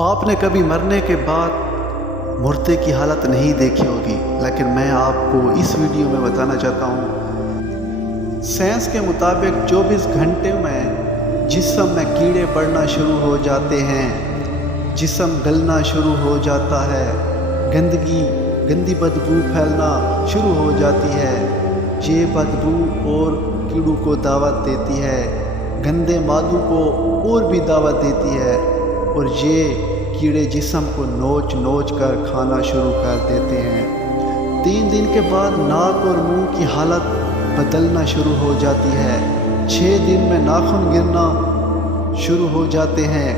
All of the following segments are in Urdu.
آپ نے کبھی مرنے کے بعد مردے کی حالت نہیں دیکھی ہوگی، لیکن میں آپ کو اس ویڈیو میں بتانا چاہتا ہوں سائنس کے مطابق 24 گھنٹے میں جسم میں کیڑے پڑنا شروع ہو جاتے ہیں، جسم گلنا شروع ہو جاتا ہے، گندی بدبو پھیلنا شروع ہو جاتی ہے۔ یہ بدبو اور کیڑوں کو دعوت دیتی ہے، گندے مادوں کو اور بھی دعوت دیتی ہے، اور یہ کیڑے جسم کو نوچ کر کھانا شروع کر دیتے ہیں۔ 3 دن کے بعد ناک اور منہ کی حالت بدلنا شروع ہو جاتی ہے۔ 6 دن میں ناخن گرنا شروع ہو جاتے ہیں۔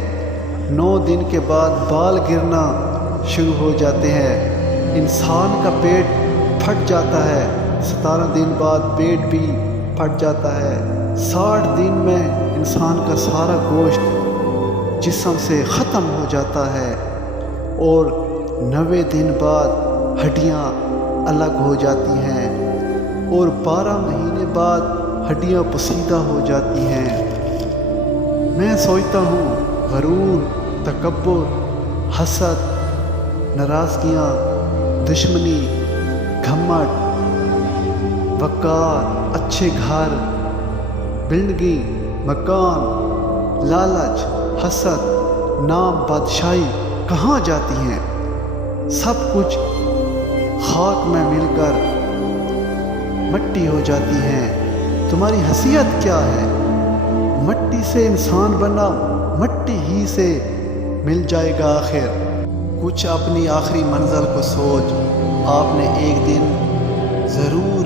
9 دن کے بعد بال گرنا شروع ہو جاتے ہیں۔ انسان کا پیٹ پھٹ جاتا ہے۔ 17 دن بعد پیٹ بھی پھٹ جاتا ہے۔ 60 دن میں انسان کا سارا گوشت جسم سے ختم ہو جاتا ہے، اور 90 دن بعد ہڈیاں الگ ہو جاتی ہیں، اور 12 مہینے بعد ہڈیاں پوسیدہ ہو جاتی ہیں۔ میں سوچتا ہوں غرور، تکبر، حسد، ناراضگیاں، دشمنی، گھمنڈ، وقار، اچھے گھر، بلڈنگ، مکان، لالچ، حسد، نام، بادشاہی کہاں جاتی ہیں؟ سب کچھ خاک میں مل کر مٹی ہو جاتی ہیں۔ تمہاری حیثیت کیا ہے؟ مٹی سے انسان بنا، مٹی ہی سے مل جائے گا آخر۔ کچھ اپنی آخری منزل کو سوچ، آپ نے ایک دن ضرور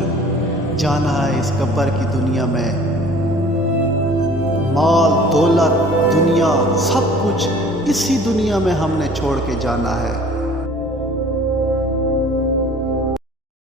جانا ہے اس قبر کی دنیا میں۔ مال، دولت، دنیا، سب کچھ اسی دنیا میں ہم نے چھوڑ کے جانا ہے۔